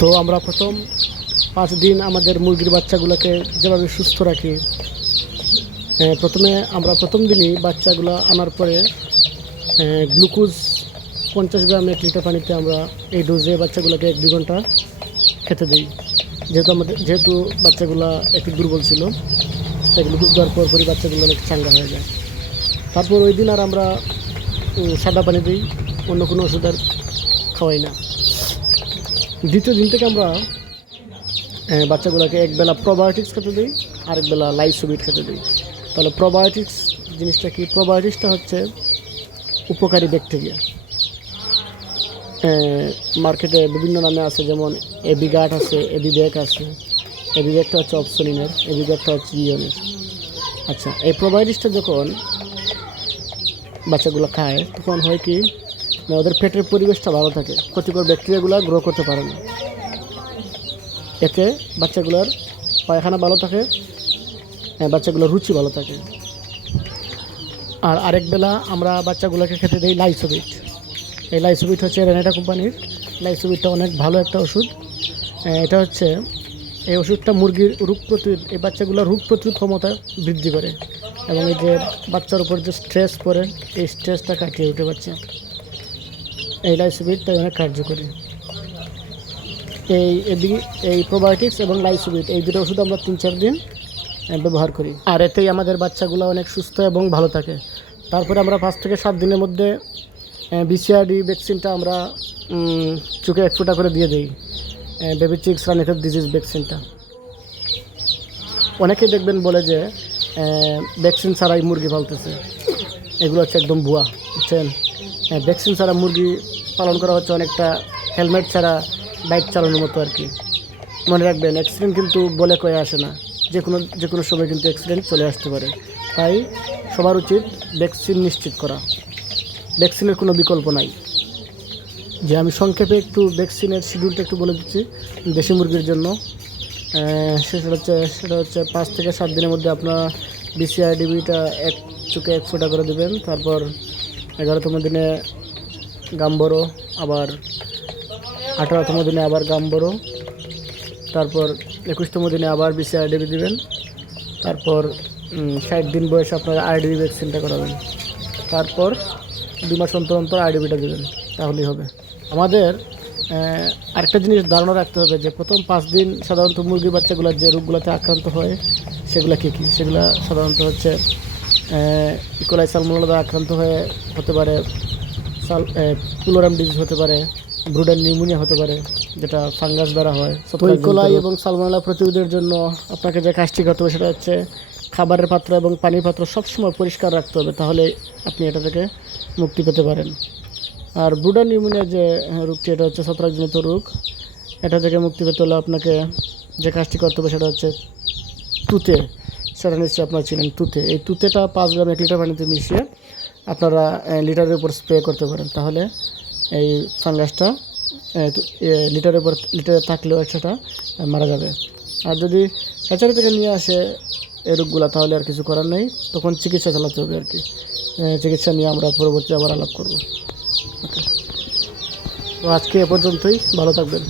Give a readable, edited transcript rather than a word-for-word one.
তো আমরা প্রথম 5 দিন আমাদের মুরগির বাচ্চাগুলোকে যেভাবে সুস্থ রাখি, আমরা প্রথম দিনই বাচ্চাগুলো আনার পরে গ্লুকোজ 50 গ্রাম 1 লিটার পানিতে আমরা এই ডোজে বাচ্চাগুলোকে 1-2 ঘন্টা খেতে দিই। যেহেতু বাচ্চাগুলো একটু দুর্বল ছিল, তাই গ্লুকোজ দেওয়ার পরই বাচ্চাগুলো অনেক চাঙ্গা হয়ে যায়। তারপর ওই দিন আর আমরা সাদা পানি দিই, অন্য কোনো ওষুধ আর খাওয়াই না। দ্বিতীয় দিন থেকে আমরা বাচ্চাগুলোকে একবেলা প্রোবায়োটিক্স খেতে দিই, আরেকবেলা লাইসোবিট খেতে দিই। তাহলে প্রোবায়োটিক্স জিনিসটা কি? প্রোবায়োটিক্সটা হচ্ছে উপকারী ব্যাকটেরিয়া। মার্কেটে বিভিন্ন নামে আছে, যেমন এবিগার্ড আছে, এবিব্যাক আছে। এবিব্যাকটা হচ্ছে অপসোলিনের, এবিগার্ডটা হচ্ছে ইয়নের। আচ্ছা, এই প্রোবায়োটিক্সটা যখন বাচ্চাগুলো খায় তখন হয় কি, ওদের পেটের পরিবেশটা ভালো থাকে, ক্ষতিকর ব্যাকটেরিয়াগুলো গ্রো করতে পারে না। এতে বাচ্চাগুলোর পায়খানা ভালো থাকে, বাচ্চাগুলোর রুচি ভালো থাকে। আর আরেক বেলা আমরা বাচ্চাগুলোকে খেতে দিই লাইসোবিট। এই লাইসোবিট হচ্ছে রেনেটা কোম্পানির। লাইসোবিটটা অনেক ভালো একটা ওষুধ। এটা হচ্ছে, এই ওষুধটা মুরগির এই বাচ্চাগুলোর রোগ প্রতিরোধ ক্ষমতা বৃদ্ধি করে, এবং এই যে বাচ্চার উপর যে স্ট্রেস পড়ে, এই স্ট্রেসটা কাটিয়ে উঠে বাচ্চা। এই লাইসোবিটটা অনেক কার্যকরী। এই প্রোবায়োটিক্স এবং লাইসোবিট, এই দুটো ওষুধ আমরা 3-4 দিন ব্যবহার করি, আর এতেই আমাদের বাচ্চাগুলো অনেক সুস্থ এবং ভালো থাকে। তারপরে আমরা 5 থেকে 7 দিনের মধ্যে BCRD ভ্যাকসিনটা আমরা চোখে 1 ফোঁটা করে দিয়ে দিই, বেবি চিক্স রানিটেড ডিজিজ ভ্যাকসিনটা। অনেকেই দেখবেন বলে যে ভ্যাকসিন ছাড়াই মুরগি পালতেছে, এগুলো হচ্ছে একদম ভুয়া, বুঝছেন? ভ্যাকসিন ছাড়া মুরগি পালন করা হচ্ছে অনেকটা হেলমেট ছাড়া বাইক চালানোর মতো আর কি। মনে রাখবেন, অ্যাক্সিডেন্ট কিন্তু বলে কয়ে আসে না, যে কোনো সময় কিন্তু অ্যাক্সিডেন্ট চলে আসতে পারে। তাই সবার উচিত ভ্যাকসিন নিশ্চিত করা। ভ্যাকসিনের কোনো বিকল্প নাই। যে আমি সংক্ষেপে একটু ভ্যাকসিনের শিডিউলটা একটু বলে দিচ্ছি দেশি মুরগির জন্য। সেটা হচ্ছে 5 থেকে 7 দিনের মধ্যে আপনারা BCRDটা চোখে 1 ফোঁটা করে দেবেন। তারপর 11তম দিনে গাম্বরো, আবার 18তম দিনে আবার গাম্বরো, তারপর 21তম দিনে আবার BCRD দেবেন। তারপর 60 দিন বয়সে আপনারা RDB ভ্যাকসিনটা করাবেন। তারপর 2 মাস অন্তর অন্তর RDBটা দেবেন, তাহলেই হবে। আমাদের আরেকটা জিনিস ধারণা রাখতে হবে যে প্রথম 5 দিন সাধারণত মুরগির বাচ্চাগুলো যে রোগগুলোতে আক্রান্ত হয় সেগুলো কী কী? সেগুলো সাধারণত হচ্ছে ইকোলাই সালমোনেলা আক্রান্ত হতে পারে, পুলোরাম ডিজিজ হতে পারে, ব্রুডার নিউমোনিয়া হতে পারে, যেটা ফাঙ্গাস দ্বারা হয়। ইকোলাই এবং সালমোনেলা প্রতিরোধের জন্য আপনাকে যে কাজটি করতে হবে সেটা হচ্ছে খাবারের পাত্র এবং পানির পাত্র সবসময় পরিষ্কার রাখতে হবে, তাহলে আপনি এটা থেকে মুক্তি পেতে পারেন। আর ব্রুডার নিউমোনিয়া যে রোগটি, এটা হচ্ছে ছত্রাকজনিত রোগ। এটা থেকে মুক্তি পেতে হলে আপনাকে যে কাজটি করতে হবে সেটা হচ্ছে তুঁতে, সেটা নিশ্চয়ই আপনারা ছিলেন তুঁতে। এই তুঁতেটা 5 গ্রাম 1 লিটার পানিতে মিশিয়ে আপনারা লিটারের উপর স্প্রে করতে পারেন, তাহলে এই ফাঙ্গাসটা লিটারে থাকলেও সেটা মারা যাবে। আর যদি হ্যাচারি থেকে নিয়ে আসে এই রোগগুলো, তাহলে আর কিছু করার নেই, তখন চিকিৎসা চালাতে হবে আর কি। চিকিৎসা নিয়ে আমরা পরবর্তী আবার আলাপ করব। ওকে, তো আজকে এ পর্যন্তই, ভালো থাকবেন।